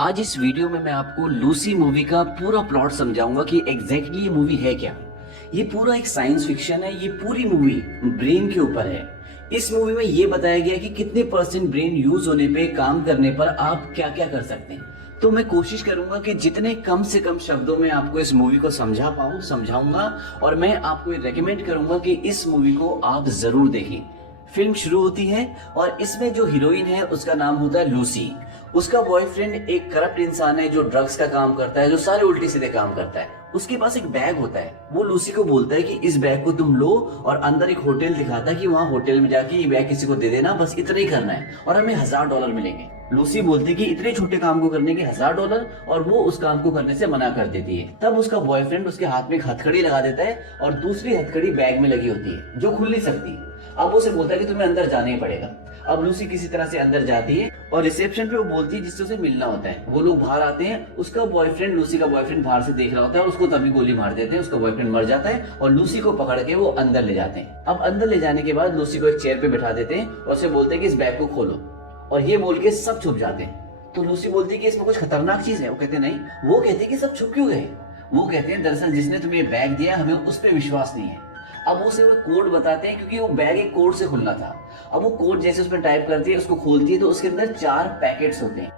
आज इस वीडियो में मैं आपको लूसी मूवी का पूरा प्लॉट समझाऊंगा कि एग्जैक्टली ये मूवी है क्या। ये पूरा एक साइंस फिक्शन है। ये पूरी मूवी ब्रेन के ऊपर है। इस मूवी में ये बताया गया है कि कितने परसेंट ब्रेन यूज होने पे, काम करने पर आप क्या क्या कर सकते हैं। तो मैं कोशिश करूंगा कि जितने कम से कम शब्दों में आपको इस मूवी को समझा पाऊं, समझाऊंगा। और मैं आपको रेकमेंड करूंगा कि इस मूवी को आप जरूर देखें। फिल्म शुरू होती है और इसमें जो हीरोइन है उसका नाम होता है लूसी। उसका बॉयफ्रेंड एक करप्ट इंसान है जो ड्रग्स का काम करता है, जो सारे उल्टे सीधे काम करता है। उसके पास एक बैग होता है। वो लूसी को बोलता है कि इस बैग को तुम लो, और अंदर एक होटल दिखाता है कि वहाँ होटल में जाके ये बैग किसी को दे देना, बस इतना ही करना है और हमें $1000 मिलेंगे। लूसी बोलती है कि इतने छोटे काम को करने के $1000, और वो उस काम को करने से मना कर देती है। तब उसका बॉयफ्रेंड उसके हाथ में एक हथकड़ी लगा देता है और दूसरी हथकड़ी बैग में लगी होती है जो खुल नहीं सकती। अब उसे बोलता है कि तुम्हें अंदर जाना ही पड़ेगा। अब लूसी किसी तरह से अंदर जाती है और रिसेप्शन पे वो बोलती है जिससे उसे मिलना होता है। वो लोग बाहर आते हैं। उसका बॉयफ्रेंड, लूसी का बॉयफ्रेंड बाहर से देख रहा होता है और उसको तभी गोली मार देते हैं। उसका बॉयफ्रेंड मर जाता है और लूसी को पकड़ के वो अंदर ले जाते हैं। अब अंदर ले जाने के बाद लूसी को एक चेयर पे बैठा देते हैं और उसे बोलते हैं कि इस बैग को खोलो, और ये बोल के सब छुप जाते हैं। तो लूसी बोलती है कि इसमें कुछ खतरनाक चीज है। वो कहते नहीं। वो कहते हैं कि सब छुप क्यों गए। वो कहते हैं दरअसल जिसने तुम्हें बैग दिया हमें उस पर विश्वास नहीं है। अब उसे वो कोड बताते हैं क्योंकि वो बैग एक कोड से खुलना था। अब वो कोड जैसे उसमें टाइप करती है, उसको खोलती है तो उसके अंदर 4 पैकेट्स होते हैं।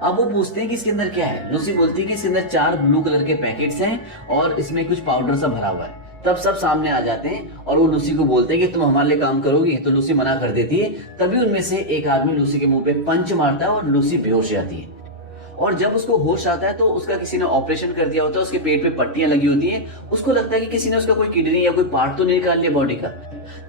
अब वो पूछते हैं कि इसके अंदर क्या है। लूसी बोलती है कि इसके अंदर 4 ब्लू कलर के पैकेट्स हैं और इसमें कुछ पाउडर सा भरा हुआ है। तब सब सामने आ जाते हैं और वो लूसी को बोलते हैं कि तुम हमारे लिए काम करोगी। तो लूसी मना कर देती है। तभी उनमें से एक आदमी लूसी के मुंह पे पंच मारता है और लूसी बेहोश जाती है। और जब उसको होश आता है तो उसका किसी ने ऑपरेशन कर दिया होता है। उसके पेट पे पट्टियां लगी होती हैं। उसको लगता है कि किसी ने उसका कोई किडनी या कोई पार्ट तो नहीं निकाल लिया बॉडी का।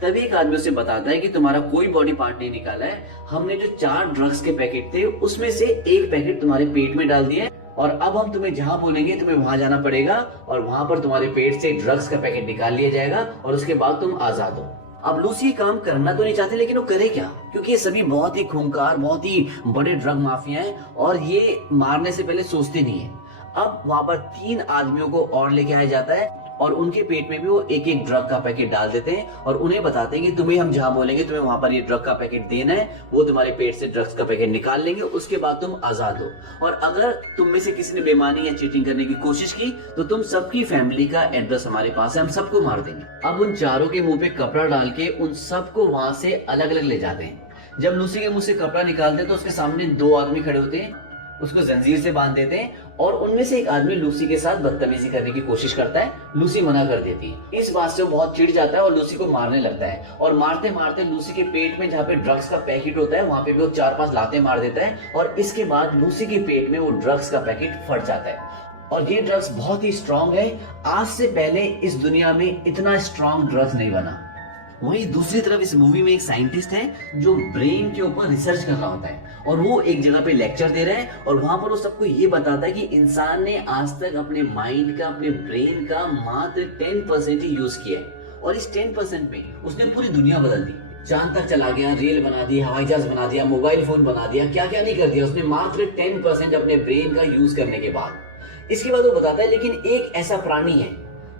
तभी एक आदमी उसे बताता है कि तुम्हारा कोई बॉडी पार्ट नहीं निकाला है। हमने जो 4 ड्रग्स के पैकेट थे उसमें से एक पैकेट तुम्हारे पेट में डाल दिया है, और अब हम तुम्हें जहां बोलेंगे तुम्हें वहां जाना पड़ेगा और वहां पर तुम्हारे पेट से ड्रग्स का पैकेट निकाल लिया जाएगा और उसके बाद तुम आजाद हो। अब लूसी काम करना तो नहीं चाहती, लेकिन वो करे क्या, क्योंकि ये सभी बहुत ही खूंखार, बहुत ही बड़े ड्रग माफिया हैं और ये मारने से पहले सोचते नहीं है। अब वहां पर 3 आदमियों को और लेके आया जाता है और उनके पेट में भी वो एक एक ड्रग का पैकेट डाल देते हैं और उन्हें बताते हैं कि तुम्हें हम जहां बोलेंगे तुम्हें वहां पर ये ड्रग का पैकेट देना है। वो तुम्हारे पेट से ड्रग्स का पैकेट निकाल लेंगे, उसके बाद तुम आजाद हो। और अगर तुम में से किसी ने बेईमानी या चीटिंग करने की कोशिश की तो तुम सबकी फैमिली का एड्रेस हमारे पास है, हम सबको मार देंगे। अब उन चारों के मुंह पे कपड़ा डाल के उन सबको वहां से अलग अलग ले जाते हैं। जब लूसी के मुंह से कपड़ा निकालते हैं तो उसके सामने 2 आदमी खड़े होते हैं। उसको जंजीर से बांध देते हैं और उनमें से एक आदमी लूसी के साथ बदतमीजी करने की कोशिश करता है। लूसी मना कर देती है। इस बात से वो बहुत चिढ़ जाता है और लूसी को मारने लगता है। और मारते मारते लूसी के पेट में जहाँ पे ड्रग्स का पैकेट होता है वहां पे भी वो 4-5 लातें मार देता है और इसके बाद लूसी के पेट में वो ड्रग्स का पैकेट फट जाता है। और ये ड्रग्स बहुत ही स्ट्रांग है। आज से पहले इस दुनिया में इतना स्ट्रांग ड्रग्स नहीं बना। वहीं दूसरी तरफ इस मूवी में एक साइंटिस्ट है जो ब्रेन के ऊपर रिसर्च कर रहा होता है और वो एक जगह पे लेक्चर दे रहा है और वहां पर वो सबको ये बताता है कि इंसान ने आज तक अपने माइंड का, अपने ब्रेन का मात्र 10% ही यूज किया है और इस 10% में उसने पूरी दुनिया बदल दी। चांद तक चला गया, रेल बना दी, हवाई जहाज बना दिया, मोबाइल फोन बना दिया, क्या क्या नहीं कर दिया उसने मात्र 10% अपने ब्रेन का यूज करने के बाद। इसके बाद वो बताता है लेकिन एक ऐसा प्राणी है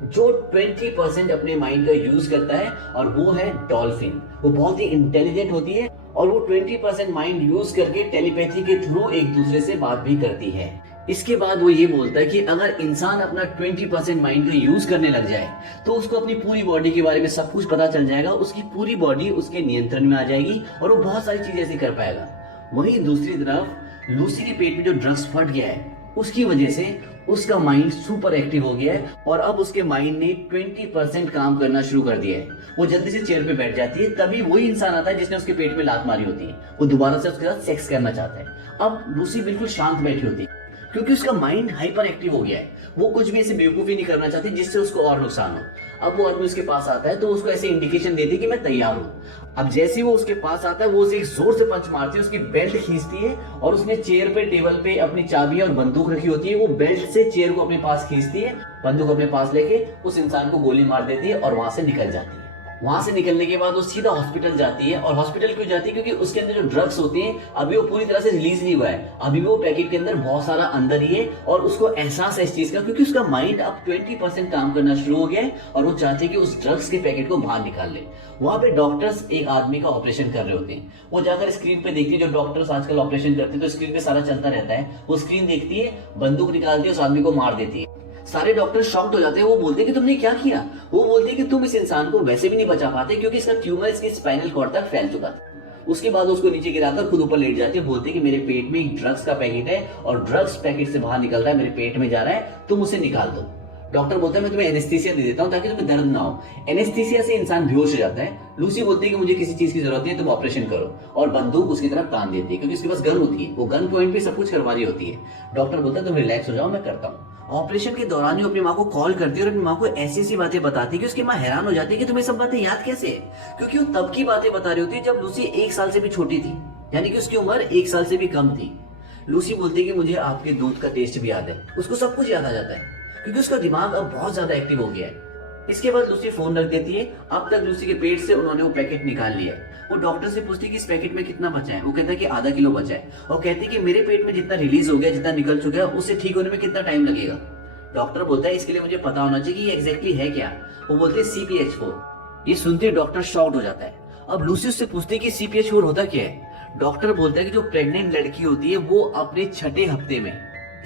जो 20% अपने माइंड का यूज करता है और वो है डॉल्फिन। वो बहुत ही इंटेलिजेंट होती है और वो 20% माइंड यूज करके टेलीपैथी के थ्रू एक दूसरे से बात भी करती है। इसके बाद वो ये बोलता है कि अगर इंसान अपना 20% माइंड का यूज करने लग जाए तो उसको अपनी पूरी बॉडी के बारे में सब कुछ पता चल जाएगा। उसकी पूरी बॉडी उसके नियंत्रण में आ जाएगी और वो बहुत सारी चीजें ऐसी कर पाएगा। वहीं दूसरी तरफ लूसी के पेट में जो ड्रग्स फट गया है उसकी वजह से उसका माइंड सुपर एक्टिव हो गया है और अब उसके माइंड ने 20% काम करना शुरू कर दिया है। वो जल्दी से चेयर पे बैठ जाती है। तभी वही इंसान आता है जिसने उसके पेट में लात मारी होती है। वो दोबारा से उसके साथ सेक्स करना चाहता है। अब लूसी बिल्कुल शांत बैठी होती है क्योंकि उसका माइंड हाइपर एक्टिव हो गया है। वो कुछ भी ऐसे बेवकूफी नहीं करना चाहती जिससे उसको और नुकसान हो। अब वो आदमी उसके पास आता है तो उसको ऐसे इंडिकेशन देती है कि मैं तैयार हूँ। अब जैसे ही वो उसके पास आता है वो उसे एक जोर से पंच मारती है, उसकी बेल्ट खींचती है और उसने चेयर पे, टेबल पे अपनी चाबी और बंदूक रखी होती है। वो बेल्ट से चेयर को अपने पास खींचती है, बंदूक अपने पास लेके उस इंसान को गोली मार देती है और वहां से निकल जाती है। वहां से निकलने के बाद वो सीधा हॉस्पिटल जाती है। और हॉस्पिटल क्यों जाती है? क्योंकि उसके अंदर जो ड्रग्स होते हैं अभी वो पूरी तरह से रिलीज नहीं हुआ है, अभी भी वो पैकेट के अंदर बहुत सारा अंदर ही है और उसको एहसास है इस चीज का, क्योंकि उसका माइंड अब 20% काम करना शुरू हो गया है और वो चाहते हैं कि उस ड्रग्स के पैकेट को बाहर निकाल ले। वहां पे डॉक्टर्स एक आदमी का ऑपरेशन कर रहे होते हैं, वो जाकर स्क्रीन पे देखती है, जो डॉक्टर्स आजकल ऑपरेशन करते हैं तो स्क्रीन पे सारा चलता रहता है, वो स्क्रीन देखती है, बंदूक निकालती है, उस आदमी को मार देती है। सारे डॉक्टर शॉक्ड हो जाते हैं, वो बोलते हैं कि तुमने क्या किया? वो बोलते हैं कि तुम इस इंसान को वैसे भी नहीं बचा पाते क्योंकि इसका ट्यूमर इसके स्पाइनल कॉर्ड तक फैल चुका था। उसके बाद उसको नीचे गिराकर खुद ऊपर लेट जाते हैं, बोलते हैं कि मेरे पेट में एक ड्रग्स का पैकेट है और ड्रग्स पैकेट से बाहर निकल रहा है, मेरे पेट में जा रहा है, तुम उसे निकाल दो। डॉक्टर बोलता है मैं तुम्हें एनेस्थीसिया दे देता हूं ताकि तुम्हें दर्द ना हो। एनेस्थीसिया से इंसान बेहोश हो जाता है। लूसी बोलती है कि मुझे किसी चीज की जरूरत नहीं है, तुम ऑपरेशन करो, और बंदूक उसकी तरफ तान देती है क्योंकि उसके पास गन होती है, वो गन पॉइंट पे सब कुछ करवा रही होती है। डॉक्टर बोलता है तुम रिलैक्स हो जाओ, मैं करता हूँ। ऑपरेशन के दौरान ही अपनी माँ को कॉल करती है और अपनी माँ को ऐसी ऐसी बातें बताती है कि उसकी माँ हैरान हो जाती है कि तुम्हें सब बातें याद कैसे है, क्योंकि वो तब की बातें बता रही होती है जब लूसी 1 साल से भी छोटी थी, यानी कि उसकी उम्र 1 साल से भी कम थी। लूसी बोलती है कि मुझे आपके दूध का टेस्ट भी याद है। उसको सब कुछ याद आ जाता है क्योंकि उसका दिमाग अब बहुत ज्यादा एक्टिव हो गया है। इसके बाद लूसी फोन रख देती है। अब तक लूसी के पेट से उन्होंने वो पैकेट निकाल लिया है। वो डॉक्टर से पूछती है कि इस पैकेट में कितना बचा है। वो कहता है कि आधा किलो बचा है और कहती है कि मेरे पेट में जितना रिलीज हो गया, जितना निकल चुका है, उससे ठीक होने में कितना टाइम लगेगा। डॉक्टर बोलता है इसके लिए मुझे पता होना चाहिए कि ये एग्जैक्टली है क्या। वो बोलते हैं CPH4। ये सुनते डॉक्टर शॉक्ड हो जाता है। अब लूसी उससे पूछती है कि CPH4 होता क्या है। डॉक्टर बोलता है कि जो प्रेग्नेंट लड़की होती है वो अपने 6ठे हफ्ते में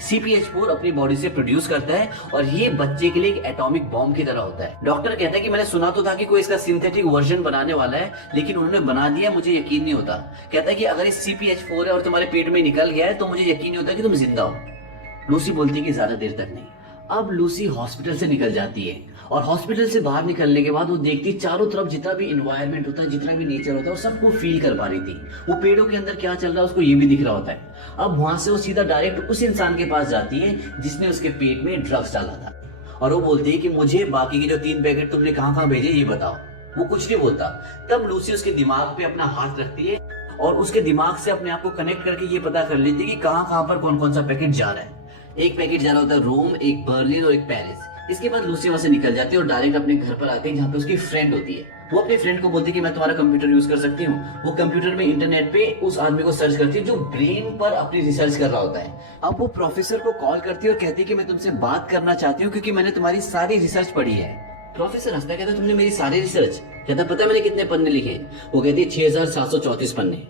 CPH4 अपनी बॉडी से प्रोड्यूस करता है और ये बच्चे के लिए एक एटॉमिक बॉम्ब की तरह होता है। डॉक्टर कहता है कि मैंने सुना तो था कि कोई इसका सिंथेटिक वर्जन बनाने वाला है, लेकिन उन्होंने बना दिया, मुझे यकीन नहीं होता। कहता है कि अगर इस CPH4 है और तुम्हारे पेट में निकल गया है तो मुझे यकीन नहीं होता कि तुम जिंदा हो। लूसी बोलती है कि ज्यादा देर तक नहीं। अब लूसी हॉस्पिटल से निकल जाती है और हॉस्पिटल से बाहर निकलने के बाद वो देखती चारों तरफ जितना भी इन्वायरमेंट होता है, जितना भी नेचर होता है, वो सबको फील कर पा रही थी। वो पेड़ों के अंदर क्या चल रहा है उसको ये भी दिख रहा होता है। अब वहां से वो सीधा डायरेक्ट उस इंसान के पास जाती है जिसने उसके पेट में ड्रग्स डाला था और वो बोलती है कि मुझे बाकी के जो 3 पैकेट तुमने कहाँ कहाँ भेजे ये बताओ। वो कुछ नहीं बोलता। तब लूसी उसके दिमाग पे अपना हाथ रखती है और उसके दिमाग से अपने आप को कनेक्ट करके ये पता कर लेती है कि कहाँ कहाँ पर कौन कौन सा पैकेट जा रहा है। एक पैकेट जा रहा होता है रोम, एक बर्लिन और एक पेरिस। इसके बाद लूसी वहां से निकल जाती है और डायरेक्ट अपने घर पर आती है जहाँ पे उसकी फ्रेंड होती है। वो अपने फ्रेंड को बोलती है कि मैं तुम्हारा कंप्यूटर यूज कर सकती हूँ। वो कंप्यूटर में इंटरनेट पे उस आदमी को सर्च करती है जो ब्रेन पर अपनी रिसर्च कर रहा होता है। अब वो प्रोफेसर को कॉल करती है और कहती है कि मैं तुमसे बात करना चाहती हूँ क्योंकि मैंने तुम्हारी सारी रिसर्च पढ़ी है। प्रोफेसर हंसता कहता तुमने मेरी सारी रिसर्च? कहता पता है मैंने कितने पन्ने लिखे? वो कहती है 6734 पन्ने।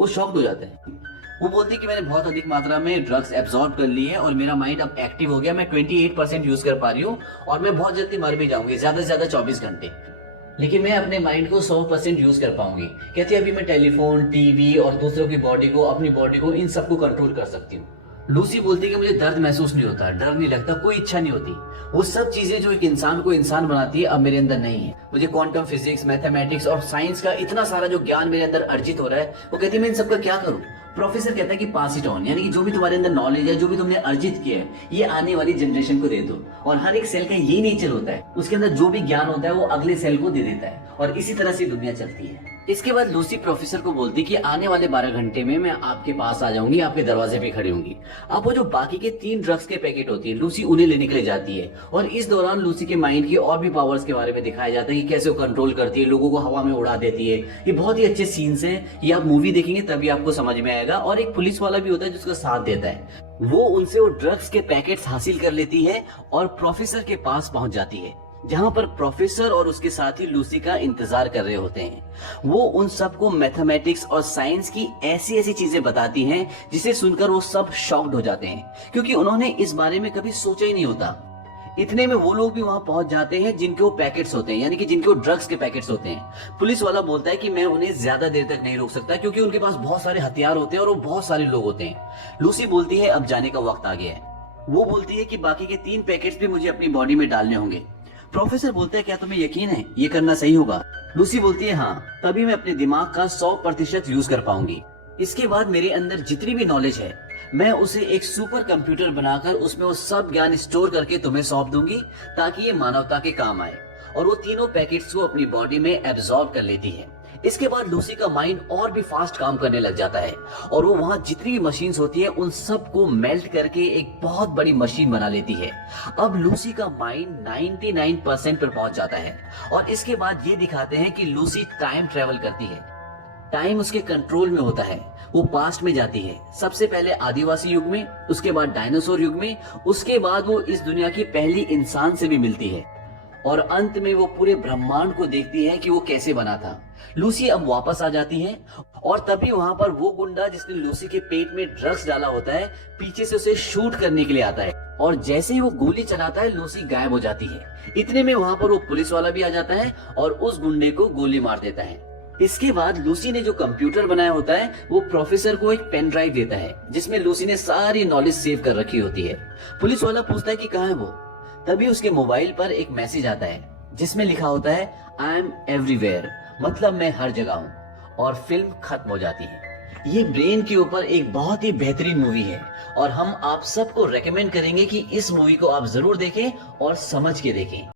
वो शॉक्ड हो जाता है। वो बोलती है कि मैंने बहुत अधिक मात्रा में ड्रग्स एब्जॉर्ब कर ली है और मेरा माइंड अब एक्टिव हो गया, मैं 28% यूज कर पा रही हूँ और मैं बहुत जल्दी मर भी जाऊंगी, ज्यादा से ज्यादा 24 घंटे, लेकिन मैं अपने माइंड को 100% यूज कर पाऊंगी। कहती है अभी मैं टेलीफोन, टीवी और दूसरों की बॉडी को, अपनी बॉडी को, इन सबको कंट्रोल कर सकती हूँ। लूसी बोलती है कि मुझे दर्द महसूस नहीं होता, डर नहीं लगता, कोई इच्छा नहीं होती। वो सब चीजें जो एक इंसान को इंसान बनाती है अब मेरे अंदर नहीं है। मुझे क्वांटम फिजिक्स, मैथमेटिक्स और साइंस का इतना सारा जो ज्ञान मेरे अंदर अर्जित हो रहा है, वो कहती है मैं इन सबका क्या करूं। प्रोफेसर कहता है कि पास इट ऑन, यानी कि जो भी तुम्हारे अंदर नॉलेज है, जो भी तुमने अर्जित किया है, ये आने वाली जनरेशन को दे दो। और हर एक सेल का यही नेचर होता है, उसके अंदर जो भी ज्ञान होता है वो अगले सेल को दे देता है और इसी तरह से दुनिया चलती है। इसके बाद लूसी प्रोफेसर को बोलती कि आने वाले 12 घंटे में मैं आपके पास आ जाऊंगी, आपके दरवाजे पे खड़ी होंगी। अब वो जो बाकी के 3 ड्रग्स के पैकेट होती है, लूसी उन्हें लेने के लिए जाती है और इस दौरान लूसी के माइंड की और भी पावर्स के बारे में दिखाया जाता है कि कैसे वो कंट्रोल करती है, लोगों को हवा में उड़ा देती है। ये बहुत ही अच्छे सीन्स हैं, ये आप मूवी देखेंगे तभी आपको समझ में आएगा। और एक पुलिस वाला भी होता है जिसका साथ देता है, वो उनसे वो ड्रग्स के पैकेट्स हासिल कर लेती है और प्रोफेसर के पास पहुंच जाती है जहां पर प्रोफेसर और उसके साथी लूसी का इंतजार कर रहे होते हैं। वो उन सबको मैथमेटिक्स और साइंस की ऐसी ऐसी चीजें बताती हैं जिसे सुनकर वो सब शॉक्ड हो जाते हैं क्योंकि उन्होंने इस बारे में कभी सोचा ही नहीं होता। इतने में वो लोग भी वहां पहुंच जाते हैं जिनके वो पैकेट्स होते हैं, यानी कि जिनके वो ड्रग्स के पैकेट्स होते हैं। पुलिस वाला बोलता है कि मैं उन्हें ज्यादा देर तक नहीं रोक सकता क्योंकि उनके पास बहुत सारे हथियार होते हैं और वो बहुत सारे लोग होते हैं। लूसी बोलती है अब जाने का वक्त आ गया है। वो बोलती है कि बाकी के 3 पैकेट्स भी मुझे अपनी बॉडी में डालने होंगे। प्रोफेसर बोलते हैं क्या तुम्हें यकीन है ये करना सही होगा? लूसी बोलती है हाँ, तभी मैं अपने दिमाग का 100% यूज कर पाऊंगी। इसके बाद मेरे अंदर जितनी भी नॉलेज है मैं उसे एक सुपर कंप्यूटर बनाकर उसमें वो सब ज्ञान स्टोर करके तुम्हें सौंप दूंगी ताकि ये मानवता के काम आए। और वो तीनों पैकेट्स को अपनी बॉडी में एब्जॉर्ब कर लेती है। इसके बाद लूसी का माइंड और भी फास्ट काम करने लग जाता है और वो वहां जितनी भी मशीन्स होती है उन सबको मेल्ट करके एक बहुत बड़ी मशीन बना लेती है। अब लूसी का माइंड 99% पर पहुंच जाता है और इसके बाद ये दिखाते हैं कि लूसी टाइम ट्रेवल करती है। टाइम उसके कंट्रोल में होता है, वो पास्ट में जाती है, सबसे पहले आदिवासी युग में, उसके बाद डायनासोर युग में, उसके बाद वो इस दुनिया की पहली इंसान से भी मिलती है और अंत में वो पूरे ब्रह्मांड को देखती है कि वो कैसे बना था। लूसी अब वापस आ जाती है और तभी वहां पर वो गुंडा जिसने लूसी के पेट में ड्रग्स डाला होता है पीछे से उसे शूट करने के लिए आता है और जैसे ही वो गोली चलाता है लूसी गायब हो जाती है। इतने में वहां पर वो पुलिस वाला भी आ जाता है और उस गुंडे को गोली मार देता है। इसके बाद लूसी ने जो कंप्यूटर बनाया होता है वो प्रोफेसर को एक पेन ड्राइव देता है जिसमें लूसी ने सारी नॉलेज सेव कर रखी होती है। पुलिस वाला पूछता है कि कहाँ है वो। तभी उसके मोबाइल पर एक मैसेज आता है जिसमें लिखा होता है आई एम एवरीवेयर, मतलब मैं हर जगह हूँ, और फिल्म खत्म हो जाती है। ये ब्रेन के ऊपर एक बहुत ही बेहतरीन मूवी है और हम आप सबको रेकमेंड करेंगे कि इस मूवी को आप जरूर देखें और समझ के देखें।